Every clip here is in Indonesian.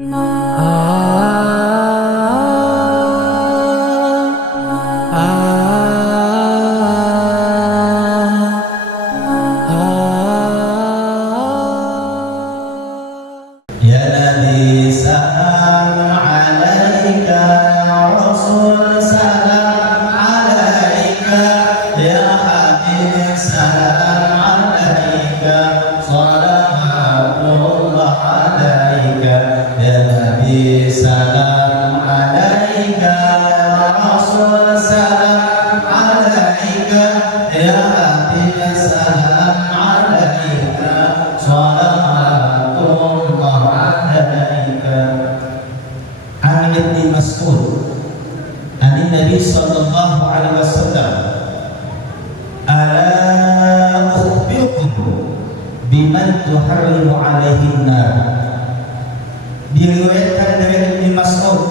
Ya Nabi salam alaika, Rasul salam alaika, ya Habib salam alaika, salawatullah alaika, ya Nabi salam alaika, Rasul salam alaika, ya Habib salam alaika, salawatullah alaika. An Ibnu Mas'ud an Nabi sallallahu alaihi wasallam, ala ukhbirukum biman tuharrimu alaihi nar. Diriwayatkan dari Ibnu Mas'ud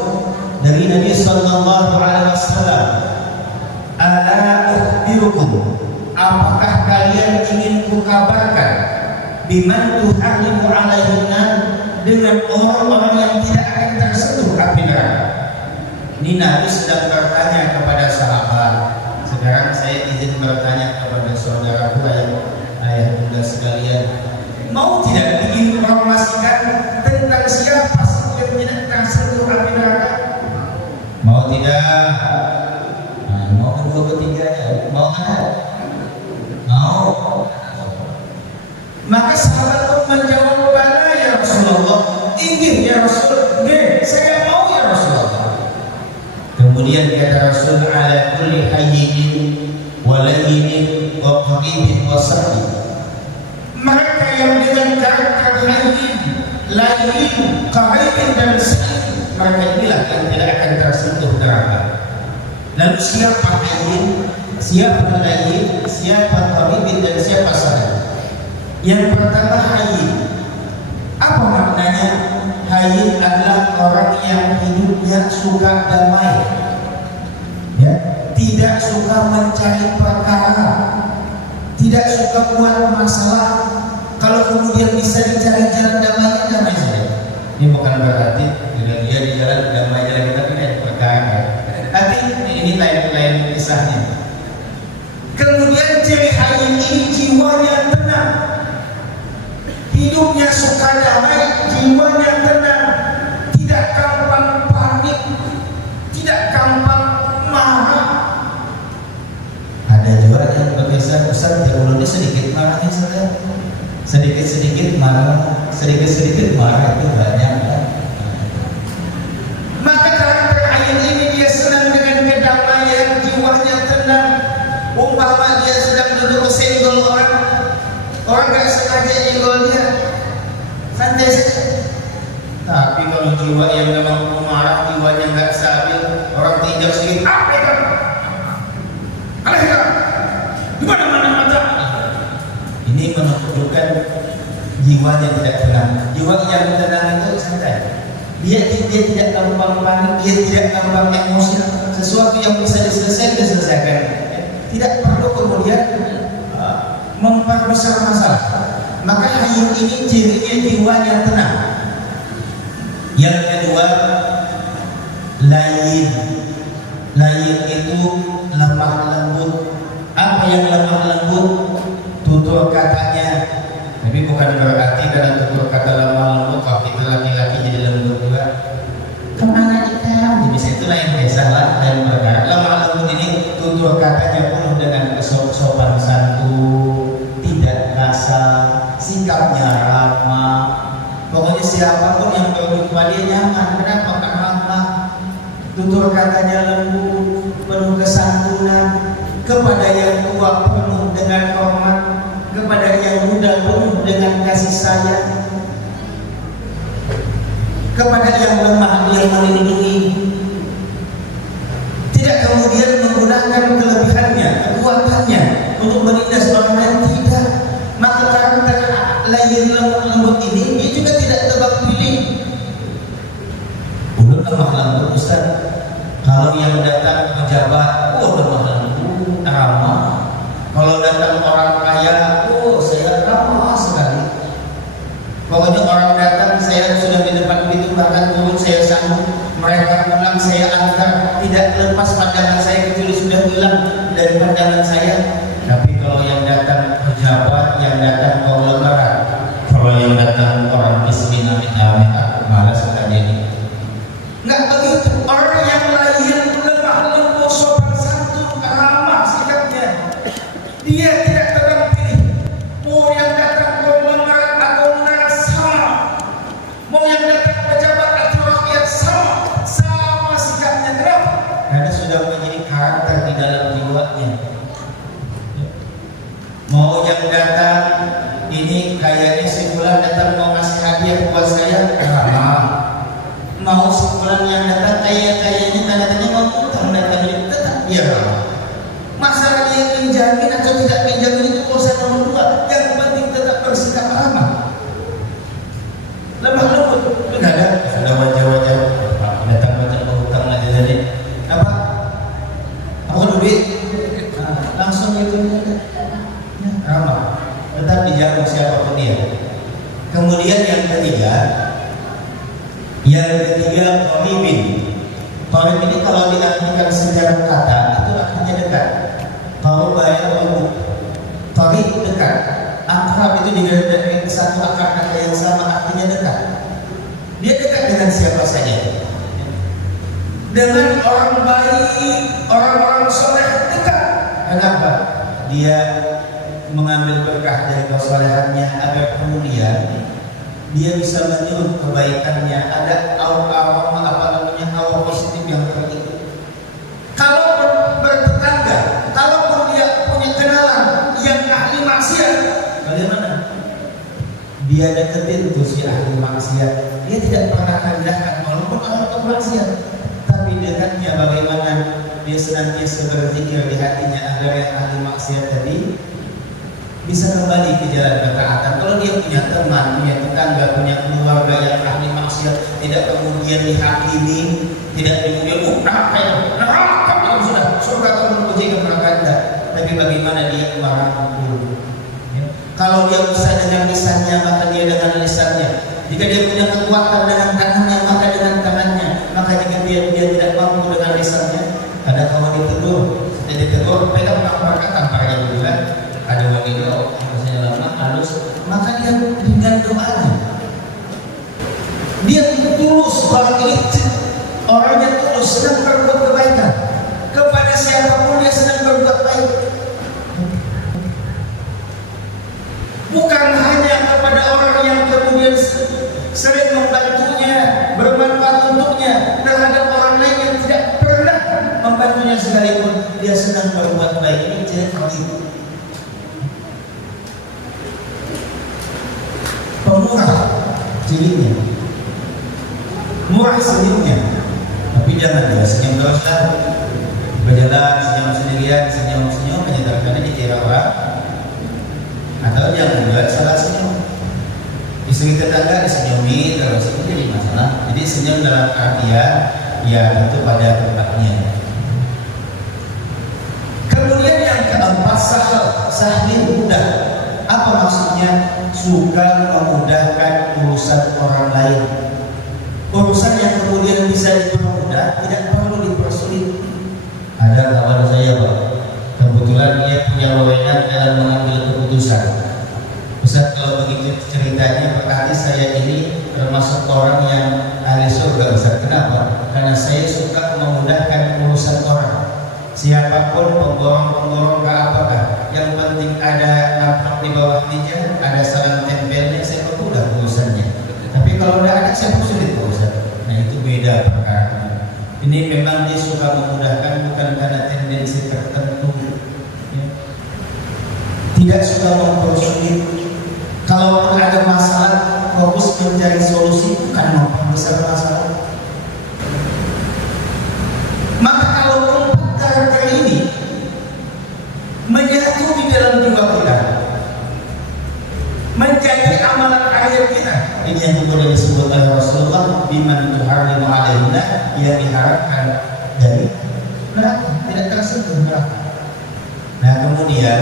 dari Nabi sallallahu alaihi wasallam, ala ukhbirukum, apakah kalian ingin kukabarkan, biman tuharrimu alaihi nar, dengan orang-orang yang tidak akan tersentuh api neraka. Ini Nabi sedang bertanya kepada sahabat. Sekarang saya izin bertanya kepada saudaraku ayah bunda sekalian, mau tidak diinformasikan tentang siapa yang tidak tersentuh api neraka? Mau tidak? Mau kedua ketiganya? Mau nggak? Mau. Maka sahabat pun menjawab, bala ya Rasulullah, ingin ya Rasul, saya mau ya Rasulullah. Kemudian kata Rasul, ala kulli hayyin wa layyin wa qaribin wa sahih. Mereka yang dengan karakter hayyin, layyin, qaribin dan sahih, mereka inilah yang tidak akan tersentuh neraka. Lalu siapa hayyin, siapa layyin, siapa qaribin dan siapa sahih? Yang pertama hayyin. Apa maknanya? Hayyin adalah orang yang hidupnya suka damai, ya, tidak suka mencari perkara, tidak suka buat masalah. Kalau kemudian bisa dicari jalan damai, damai saja. Ini bukan berarti bila dia di jalan damai jalan kita tidak perkara. Tapi ini lain kisahnya. Kemudian ciri hayyin ini jiwanya tenang, hidupnya suka damai, jiwanya tenang, tidak gampang panik, tidak gampang marah. Ada juga yang bergeser besar mulutnya sedikit marahnya saja, sedikit marah, sedikit marah itu banyak kan? Maka karakter hayyin ini dia senang dengan kedamaian, jiwanya tenang. Umpama dia sedang duduk senggol orang gak sengaja nyenggol dia, santai saja. Tapi kalau jiwa yang memang pemarah, jiwanya gak stabil, orang tinjau sedikit, apa itu? Alahkah? Dimana-mana mata? Ini menunjukkan jiwanya tidak tenang. Jiwa yang tenang itu santai. Dia tidak gampang panik, dia tidak gampang emosi. Sesuatu yang bisa diselesaikan. Tidak perlu kemudian memperbesar masalah. Maka hayyin ini cirinya jiwanya tenang. Yang kedua, layyin. Layyin itu lemah lembut. Apa yang lemah lembut? Tutur katanya. Tapi bukan berarti karena tutur kata lemah lembut kalau kita laki-laki jadi lembut juga. Kemana kita? Jadi itu lain biasa lah, lain perkara. Lemah lembut ini tutur katanya penuh dengan sopan santun, tidak kasar, sikapnya ramah. Pokoknya siapapun yang berjumpa dia nyaman. Kenapa? Karena ramah. Tutur katanya lembut, penuh kesantunan. Kepada yang tua penuh dengan hormat, kepada yang muda penuh dengan kasih sayang, kepada yang lemah dia melindungi. Tidak kemudian menggunakan kelebihannya, kekuatannya untuk menindas orang lain, tidak. Maka karakter layyin lembut ini dia juga tidak tebak pilih. Udah lemah lembut Ustaz. Kalau yang datang pejabat, lemah lembut, ramah. Kalau datang orang kaya, saya ramah sekali. Pokoknya orang datang, saya sudah di depan pintu, maka mereka turun saya sambut, mereka pulang saya antar, tidak lepas pandangan saya kecuali sudah hilang dari pandangan saya. Tapi kalau yang datang pejabat, yang datang konglomerat, kalau yang datang orang miskin, amit-amit, aku malas sekali ini. Nggak begitu. Orang yang lain lemah lembut, sopan santun, ramah sikapnya. Dia tidak tebang pilih. Mau yang datang konglomerat atau negara sama, mau yang datang pejabat atau rakyat sama sikapnya. Kenapa? Karena sudah menjadi karakter di dalam jiwanya. Mau yang datang ini kayaknya si fulan datang mau ngasih hadiah buat saya, ramah. Mau si fulan yang datang kayaknya tanda-tanda mau utang datang ini, tetap dia ramah. Masalah dia pinjamin atau tidak pinjamin itu urusan nomor dua. Yang penting tetap bersikap ramah. Lemah lembut, benar ada wajah-wajah datang macam utang aja jadi apa? Aku duit, langsung itu. Ramah, tetap dijaga siapapun dia. Kemudian yang ketiga, qaribin. Qarib ini kalau diartikan secara kata itu artinya dekat. Kalau bayar untuk qarib dekat, akrab itu juga dari satu akar kata yang sama artinya dekat. Dia dekat dengan siapa saja. Dengan orang baik, orang-orang soleh dekat. Kenapa? Dia mengambil berkah dari kesolehannya agar kemudian dia bisa meniru kebaikannya. Ada hawa positif yang terikut. Kalau bertetangga, kalau dia punya kenalan yang ahli maksiat, bagaimana? Dia deketin tuh si ahli maksiat. Dia tidak pernah rendahkan walaupun orang itu maksiat, tapi dekatnya bagaimana? Dia senantiasa berzikir di hatinya agar yang ahli maksiat tadi bisa kembali ke jalan ketaatan. Kalau dia punya teman, punya tetangga, punya keluarga yang ahli maksiat, tidak kemudian dihakimi, tidak kemudian neraka sudah surga kamu menuju ke neraka tidak. Tapi bagaimana dia merangkul? Ya. Kalau dia bisa dengan lisannya, maka dia dengan lisannya. Jika dia punya kekuatan dengan tangannya, maka dengan tangannya. Maka jika dia tidak mampu dengan lisannya, ada kawan ditegur, pegang perkataan para yang bilang. Ada wanita misalnya lama halus, maka dia dengan doanya dia tulus. Orangnya tulus, senang berbuat kebaikan kepada siapapun, dia senang berbuat baik, bukan hanya kepada orang yang kemudian sering membantunya, bermanfaat untuknya, terhadap orang lain yang tidak pernah membantunya sekalipun dia senang berbuat baik. Ini jadi qarib. Pemurah cirinya, murah senyumnya, tapi jangan dia senyum terus berjalan senyum sendirian, senyum menyedarkan dikira orang, atau jangan juga salah senyum. Istri tetangga disenyumi terus, itu jadi masalah. Jadi senyum dalam artian ya tentu pada tempatnya. Kemudian yang keempat, sahlin mudah. Apa maksudnya? Suka memudahkan urusan orang lain. Urusan yang kemudian bisa dipermudah, tidak perlu dipersulit. Ada kawan saya Pak, kebetulan dia punya wewenang dalam mengambil keputusan. Ustaz, kalau begitu ceritanya berarti saya ini termasuk orang yang ahli surga Ustaz. Kenapa? Karena saya suka memudahkan urusan orang. Siapapun pemborong-pemborong ke apakah, yang penting ada lapak di bawah meja, ada salam tempelnya, saya permudah urusannya. Tapi kalau tidak ada, saya sulit urusan. Nah itu beda perkara. Ini memang dia suka memudahkan, bukan karena tendensi tertentu. Ya. Tidak suka mempersulit. Kalau ada masalah, fokus mencari solusi, bukan membesar masalah. Maka kalau karakter ini menyatu di dalam jiwa kita, menjadi amalan akhir kita. Ini yang kemudian disebut oleh Rasulullah, biman tuharrimu alaina, yang diharapkan dari neraka, tidak tersentuh neraka. Nah kemudian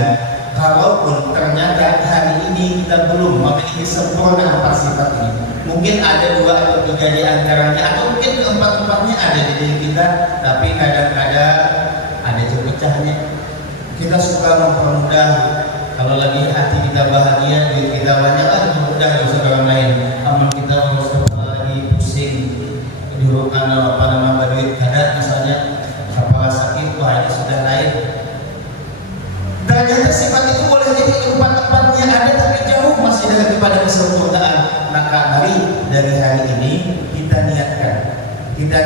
kalaupun ternyata hari ini kita belum memiliki sempurna 4 sifat ini, mungkin ada 2 atau 3 di antaranya, atau mungkin keempat-empatnya ada di diri kita, tapi kadang-kadang ada pecahnya. Kita suka mempermudah, kalau lagi hati kita bahagia, duit kita banyak, mempermudah urusan orang lain. Aman kita urusan lagi pusing, diurukan duit ada misalnya, kepala sakit, wah ini sudah lain. Ternyata sifat itu boleh jadi keempat-empatnya ada, tapi jauh masih daripada kesempurnaan. Maka mari dari hari ini kita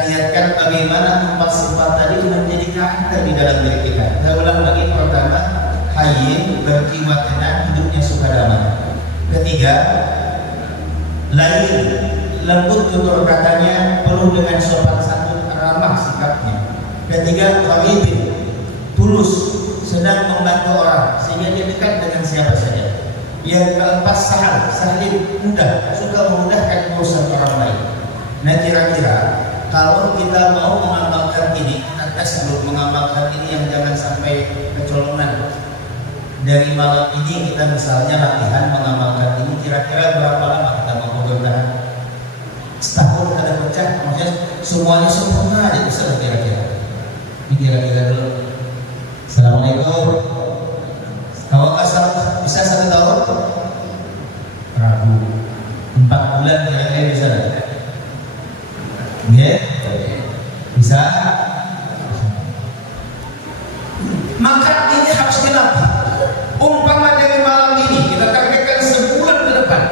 niatkan bagaimana 4 sifat tadi menjadi karakter di dalam diri kita. Saya ulang lagi, pertama, hayyin, berjiwa tenang, hidupnya suka damai. Ketiga, lain, lembut tutur katanya, penuh dengan sopan santun, ramah sikapnya. Ketiga, qaribin, tulus, sedang membantu orang sehingga dia dekat dengan siapa saja. Yang keempat, sahlin, mudah, suka memudahkan urusan orang lain. Nah, kira-kira kalau kita mau mengamalkan ini, kita tes dulu mengamalkan ini yang jangan sampai kecolongan. Dari malam ini kita misalnya latihan mengamalkan ini, kira-kira berapa lama kita mau bertahan? Setahun kada pecah, maksudnya semuanya sempurna aja bisa kira-kira. Ini kira-kira dulu. Assalamualaikum. Kalau asal bisa 1 tahun, ragu 4 bulan kira-kira bisa. Ya, bisa. Maka ini harus dilatih. Umpama dari malam ini kita targetkan sebulan ke depan,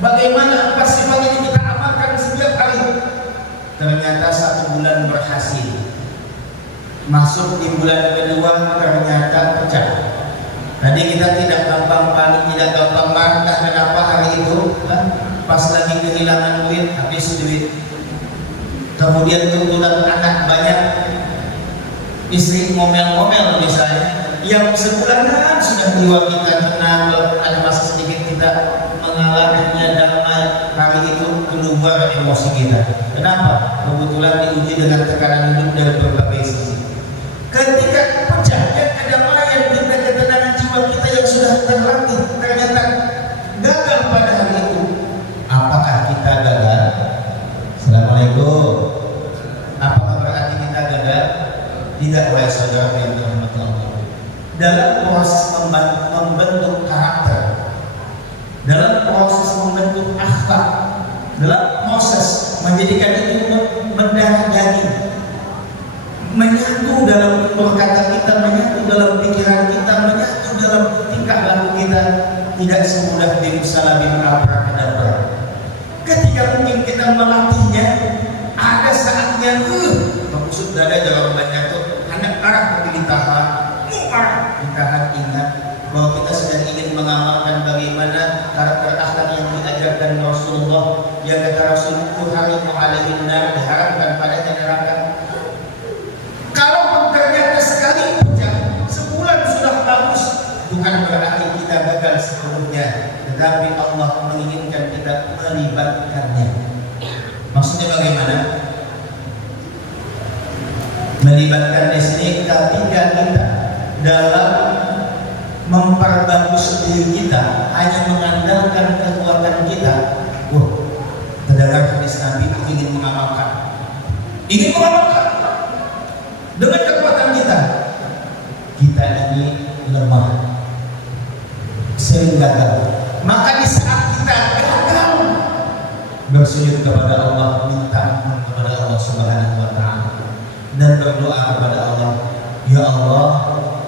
bagaimana 4 sifat ini kita amalkan setiap hari. Ternyata 1 bulan berhasil. Masuk di bulan kedua ternyata pecah. Tadi kita tidak gampang panik, tidak gampang marah. Kenapa hari itu? Pas lagi kehilangan duit, habis duit. Kemudian tuntutan anak banyak, istri ngomel-ngomel misalnya, yang sebulanan sudah jiwa kita tenang, ada masa sedikit kita mengalaminya damai, hari itu keluar emosi kita. Kenapa? Kebetulan diuji dengan tekanan hidup dari berbagai sisi. Ketika pecahnya kedamaian dan ketenangan jiwa kita yang sudah terlatih ternyata gagal pada hari itu, apakah kita gagal? Assalamualaikum. Apakah berarti kita gagal? Tidak, wahai saudara yang dirahmati Allah. Dalam proses membentuk karakter, dalam proses membentuk akhlak, dalam proses menjadikan itu mendarah daging, menyatu dalam perkata kita, menyatu dalam pikiran kita, menyatu dalam tingkah laku kita, tidak semudah bimusalah bin abrakadabra. Ketika mungkin kita melatihnya, ada saatnya maksud dada dalam banyak tuh anak arah tapi ditahan, ditahan. Ingat bahwa kita sedang ingin mengamalkan bagaimana karakter akhlak yang diajarkan Rasulullah, yang kata Rasul tuharimu alaihin nar, diharapkan padanya neraka. Kalau ternyata sekali pecah, sebulan sudah bagus, bukan berarti kita gagal sepenuhnya, tetapi Allah menginginkan kita melibatkannya. Maksudnya bagaimana? Melibatkan di sini ketika kita dalam memperbagus diri kita hanya mengandalkan kekuatan kita. Terdengar hadis Nabi, ingin mengamalkan dengan kekuatan kita ini lemah, sering gagal. Maka di saat kita gagal, bersujud kepada Allah, minta ampun kepada Allah Subhanahu wa Ta'ala, dan berdoa kepada Allah, ya Allah,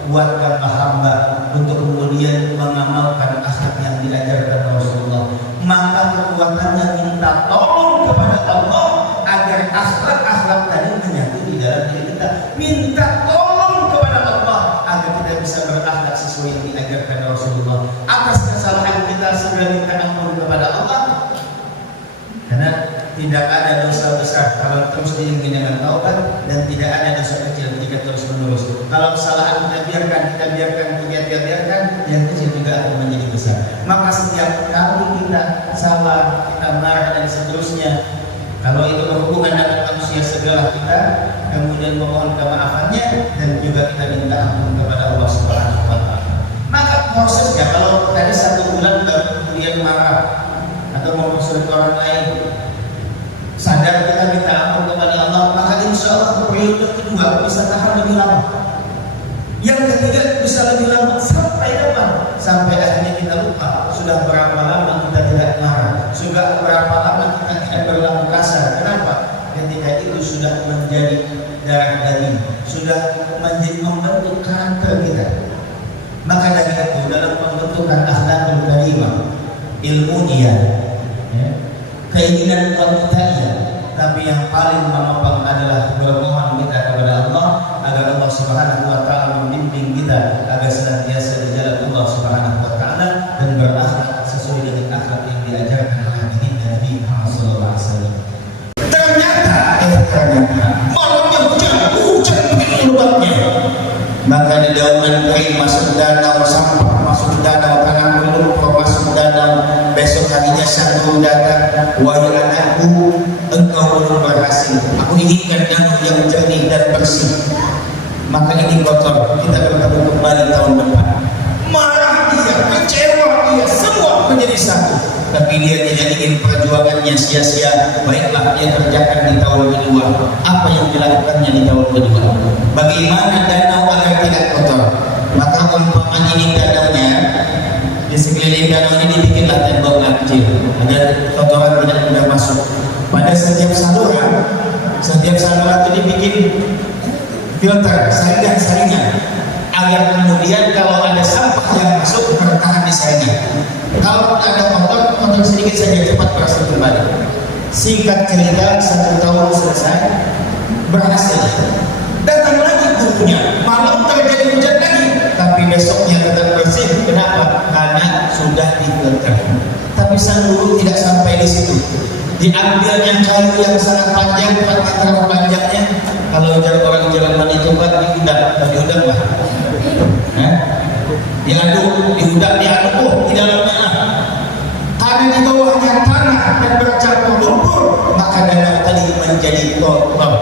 kuatkan hamba untuk kemudian mengamalkan akhlak yang diajarkan Rasulullah. Maka kekuatannya minta tolong kepada Allah agar akhlak-akhlak tadi menyatu di dalam diri kita. Minta tolong kepada Allah agar kita bisa berakhlak sesuai yang diajarkan Rasulullah. Atas kesalahan kita segera minta ampun kepada Allah, karena tidak ada dosa besar kalau terus diiringi dengan taubat, dan tidak ada dosa kecil jika terus menerus. Kalau kesalahan kita biarkan, yang kecil juga akan menjadi besar. Maka setiap kali kita salah, kita marah dan seterusnya, kalau itu berhubungan dengan manusia, segala kita kemudian memohon kemaafannya dan juga kita minta ampun kepada Allah Subhanahu wa Ta'ala. Maka prosesnya. Kalau tadi 1 bulan baru kemudian marah atau mau mensulit orang lain, sadar kita minta ampun kepada Allah, maka insya Allah periode kedua bisa tahan lebih lama, yang ketiga bisa lebih lama, sampai kapan? Sampai akhirnya kita lupa sudah berapa lama kita tidak marah, sudah berapa lama kita tidak berlaku kasar. Kenapa? Ketika itu sudah menjadi darah daging, sudah menjadi membentuk karakter kita. Maka dari itu dalam pembentukan akhlakul karimah, ilmu dia, ya, keinginan kita iya, tapi yang paling menopang adalah bermohon kita kepada Allah agar Allah Subhanahu wa taala membimbing kita agar senantiasa di jalan Allah Subhanahu wa taala dan berakhlak sesuai dengan akhlak yang diajarkan oleh Nabi Muhammad sallallahu alaihi wasallam. Ternyata malamnya hujan begitu lebatnya. Maka di daunan kering masuk danau, sampah masuk danau, tanah berlumpur masuk danau. Besok harinya sang guru datang, wahai anakku, engkau belum berhasil. Aku inginkan danau yang jernih dan bersih. Maka ini kotor, kita bertemu kembali tahun depan. Marah dia, kecewa dia, semua menjadi satu. Tapi dia tidak ingin perjuangannya sia-sia. Baiklah, dia kerjakan di tahun kedua. Apa yang dilakukannya di tahun kedua? Bagaimana danau agar tidak kotor? Maka umpama ini danaunya, di sekeliling danau ini dibikinlah tembok kecil agar kotoran tidak mudah masuk. Pada setiap saluran itu dibikin filter, saringan agar kemudian kalau ada sampah yang masuk bertahan di saringan. Kalau ada kotor sedikit saja cepat berhasil kembali. Singkat cerita, 1 tahun selesai, berhasil. Datang lagi gurunya, malam terjadi hujan lagi, tapi besoknya tetap bersih. Kenapa? Karena sudah difilter. Tapi sang guru tidak sampai di situ. Diambilnya kayu yang sangat panjang, 4 meter panjangnya. Kalau orang Jerman itu Pak, diudang Pak. Diaduk, di dalamnya. Karena di bawahnya tanah dan bercampur lumpur, maka danau tadi menjadi kotor.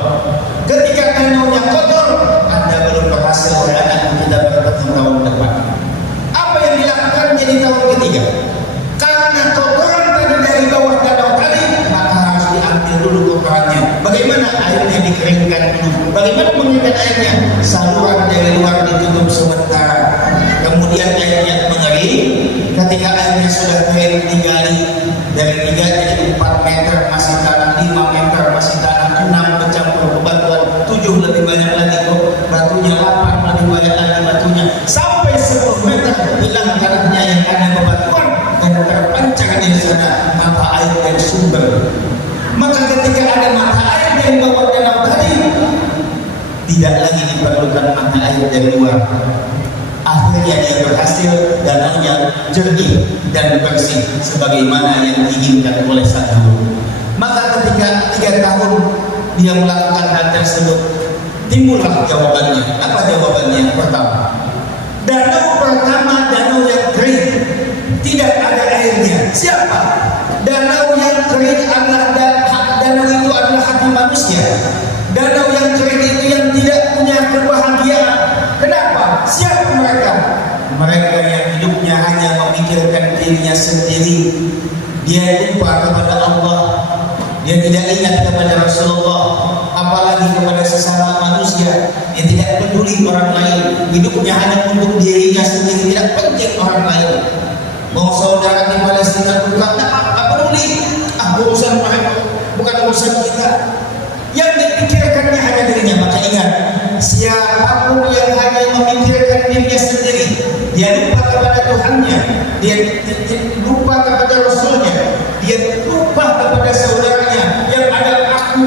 Ketika danaunya kotor, Anda belum berhasil dan kita bertemu tahun depan. Apa yang dilakukan jadi tahun ketiga? Karena kotoran tadi dari bawah danau tadi, maka harus diambil dulu kotorannya. Bagaimana airnya dikeringkan dulu? Bagaimana mengeringkan airnya? Saluran dari luar ditutup sementara. Kemudian airnya mengering. Ketika airnya sudah kering, digali dari 3 jadi 4 meter masih tanah, 5 meter masih tanah, 6 bercampur bebatuan, 7 lebih banyak lagi batunya, 8 lebih banyak lagi batunya, sampai 10 meter hilang tanahnya yang ada bebatuan dan terpancar di sana mata air dari sumber. Maka ketika ada mata air dari bawah danau tadi, tidak lagi diperlukan mata air dari luar. Akhirnya dia berhasil, danaunya jernih dan bersih sebagaimana yang diinginkan oleh sang guru. Maka ketika 3 tahun dia melakukan hal tersebut, timbullah jawabannya. Apa jawabannya? Pertama, danau yang kering, tidak ada airnya. Siapa? Danau yang kering adalah danau itu adalah hati manusia. Danau yang kering itu yang tidak punya kebahagiaan. Kenapa? Siapa mereka? Mereka yang hidupnya hanya memikirkan dirinya sendiri. Dia lupa kepada Allah. Dia tidak ingat kepada Rasulullah, apalagi kepada sesama manusia. Dia tidak peduli orang lain. Hidupnya hanya untuk dirinya sendiri, tidak penting orang lain. Mau saudara di Palestina bukan, tak peduli. Urusan mereka, bukan urusan kita. Yang dipikirkannya hanya dirinya. Maka ingat, siapapun yang hanya memikirkan dirinya sendiri, dia lupa kepada Tuhannya, dia lupa kepada Rasulnya, dia lupa kepada saudaranya yang ada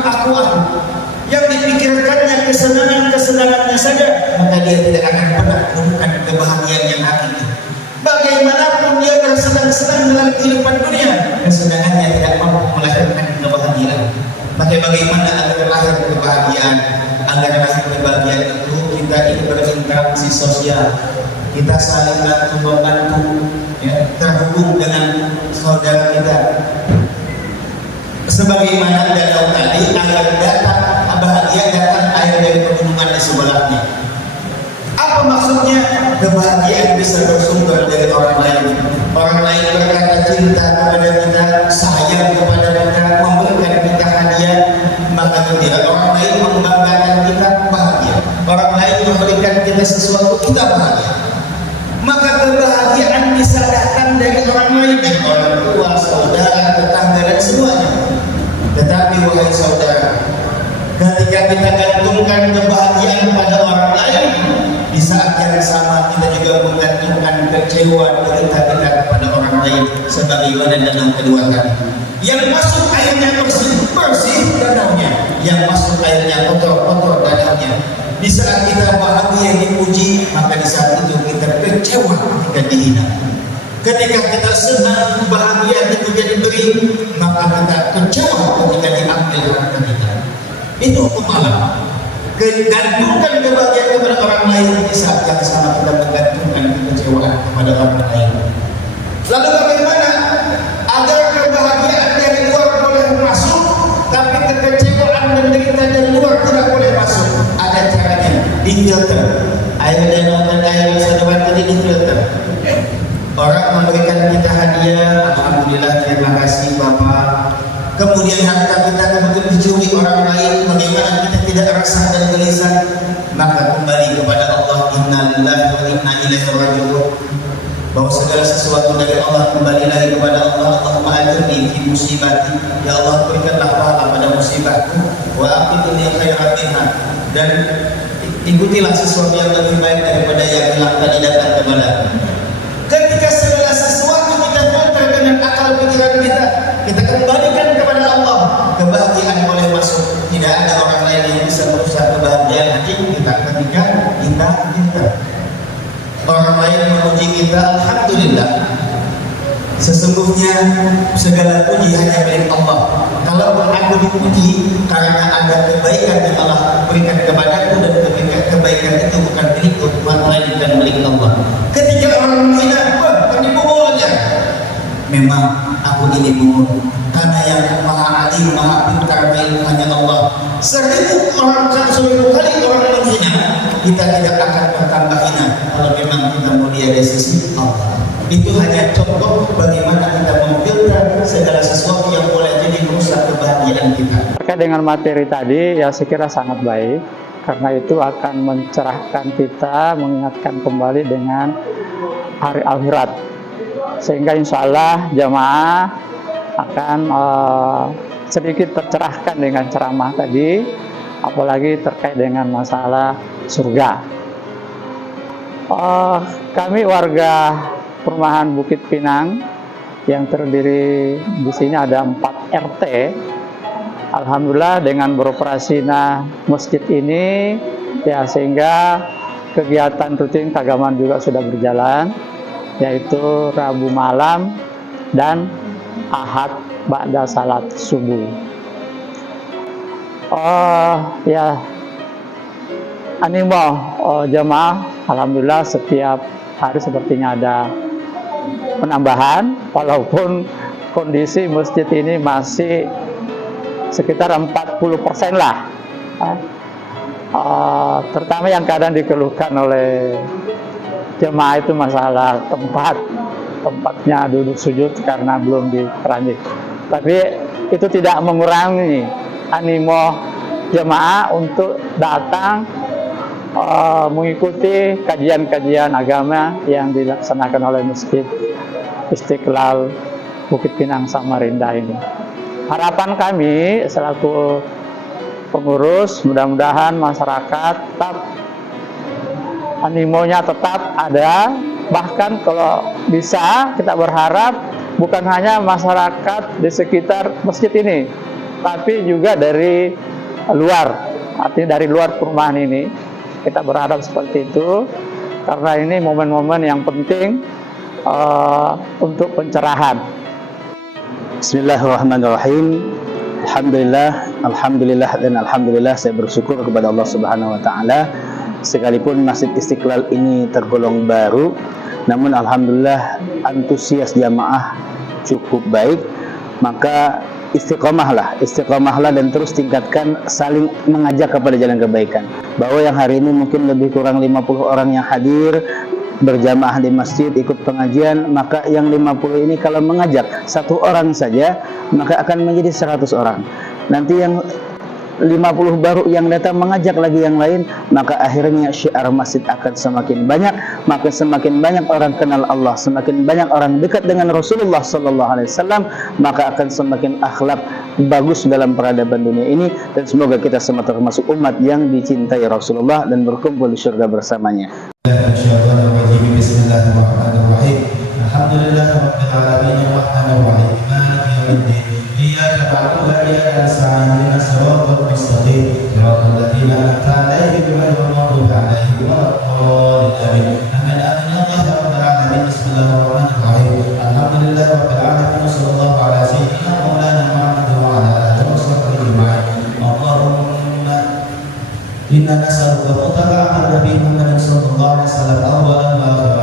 aku. Yang dipikirkannya kesenangannya saja, maka dia tidak akan pernah menemukan kebahagiaan yang hakiki. Bagaimanapun dia bersenang-senang dalam kehidupan dunia, kesenangannya tidak mampu melahirkan kebahagiaan. Maka bagaimana agar lahir kebahagiaan? Agar lahir kebahagiaan itu kita ini berinteraksi sosial, kita saling bantu, ya, terhubung dengan saudara kita. Sebagaimana danau tadi, agar datang bahagia datang air dari pegunungan di sebelahnya. Apa maksudnya? kebahagiaan bisa bersumber dari orang lain. Orang lain berkata cinta kepada kita, sayang kepada kita, memberikan kita hadiah, maka gembira. Orang lain membanggakan kita, bahagia. Orang lain memberikan kita sesuatu, kita bahagia. Maka kebahagiaan bisa datang dari orang lain, dari orang tua, saudara, tetangga, dan semuanya. Tetapi wahai saudara, ketika kita gantungkan kebahagiaan pada orang lain, di saat yang sama kita juga menggantungkan kecewa derita kita kepada orang lain, sebagaimana dalam kedua kali. Yang masuk airnya bersih danaunya, yang masuk airnya kotor danaunya. Di saat kita bahagia dipuji, maka di saat itu kita kecewa ketika dihina. Ketika kita senang bahagia ketika diberi, maka kita kecewa ketika diambil harta kita. Itu kemalam. Gantungkan kebahagiaan kepada orang lain, di saat yang sama kita menggantungkan kekecewaan kepada orang lain. Lalu bagaimana agar kebahagiaan dari luar boleh masuk, tapi kekecewaan dan derita dari luar tidak boleh masuk? Ada caranya, difilter. Air danau dan air saudara tadi difilter. Orang memberikan kita hadiah, alhamdulillah, terima kasih Bapak. Kemudian harta kita kebetulan dicuri orang lain, bagaimana kita tidak resah dan gelisah? Maka kembali kepada Allah, innalillahi wa inna ilaihi raji'un. Bahwa segala sesuatu dari Allah kembali lagi kepada Allah. Allahumma ajirni fi musibati, ya Allah berikanlah pahala pada musibahku, wa aqidni khairan minha, dan ikutilah sesuatu yang lebih baik daripada yang hilang tadi datang kepadaku. Ketika segala sesuatu kita filter dengan akal pikiran kita kembalikan kepada Allah, kebahagiaan boleh masuk. Tidak ada orang lain yang bisa merusak kebahagiaan hati kita ketika kita. Orang lain memuji kita, alhamdulillah. Sesungguhnya segala puji hanya milik Allah. Kalau aku dipuji karena ada kebaikan yang Allah berikan kepadaku, dan kebaikan itu bukan milikku, melainkan milik Allah. Ketika orang menghina, penipu mulutnya, memang aku ini murung, karena yang maha alim, maha pintar, hanya Allah. 1000 orang, 1000 kali orang menghina, kita tidak akan bertambah hina kalau memang kita mulia dari sisi Allah. Itu hanya contoh bagaimana kita memfilter segala sesuatu yang boleh jadi merusak kebahagiaan kita. Terkait dengan materi tadi, ya saya kira sangat baik, karena itu akan mencerahkan kita, mengingatkan kembali dengan hari akhirat, sehingga insya Allah jamaah akan sedikit tercerahkan dengan ceramah tadi, apalagi terkait dengan masalah surga. Kami warga Perumahan Bukit Pinang yang terdiri di sini ada 4 RT. Alhamdulillah dengan beroperasinya masjid ini, ya sehingga kegiatan rutin keagamaan juga sudah berjalan, yaitu Rabu malam dan Ahad ba'da salat subuh. Ya animo jemaah, alhamdulillah setiap hari sepertinya ada penambahan, walaupun kondisi masjid ini masih sekitar 40% lah. Terutama yang kadang dikeluhkan oleh jemaah itu masalah tempatnya duduk sujud karena belum dikeranjik. Tapi itu tidak mengurangi animo jemaah untuk datang mengikuti kajian-kajian agama yang dilaksanakan oleh Masjid Istiqlal Bukit Pinang Samarinda ini. Harapan kami selaku pengurus, mudah-mudahan masyarakat tetap animonya tetap ada. Bahkan kalau bisa kita berharap bukan hanya masyarakat di sekitar masjid ini, tapi juga dari luar, artinya dari luar perumahan ini. Kita berharap seperti itu, karena ini momen-momen yang penting untuk pencerahan. Bismillahirrahmanirrahim. Alhamdulillah dan alhamdulillah saya bersyukur kepada Allah Subhanahu wa taala. Sekalipun Masjid Istiqlal ini tergolong baru, namun alhamdulillah antusias jamaah cukup baik. Maka istiqomahlah dan terus tingkatkan, saling mengajak kepada jalan kebaikan. Bahwa yang hari ini mungkin lebih kurang 50 orang yang hadir, berjamaah di masjid, ikut pengajian, maka yang 50 ini kalau mengajak satu orang saja, maka akan menjadi 100 orang. Nanti yang 50 baru yang datang mengajak lagi yang lain, maka akhirnya syiar masjid akan semakin banyak, maka semakin banyak orang kenal Allah, semakin banyak orang dekat dengan Rasulullah sallallahu alaihi wasallam, maka akan semakin akhlak bagus dalam peradaban dunia ini, dan semoga kita semua termasuk umat yang dicintai Rasulullah dan berkumpul di surga bersamanya. Bismillahirrahmanirrahim. Alhamdulillahirabbil alamin arrahmanir rahim maliki yaumiddin. Iyyaka na'budu wa iyyaka nasta'in ihdinas siratal mustaqim siratal ladzina an'amta 'alaihim ghairil maghdubi 'alaihim waladdallin. Amin. Amin ya rabbal alamin. Bismillahirrahmanirrahim. Alhamdulillahirabbil alamin sallallahu ala sayyidina maulana Muhammad wa ala alihi wa sahbihi ajma'in. Allahumma inna nas'aluka mutaba'atan nabiyyika Muhammad sallallahu alaihi wasallam awwalan wa akhiran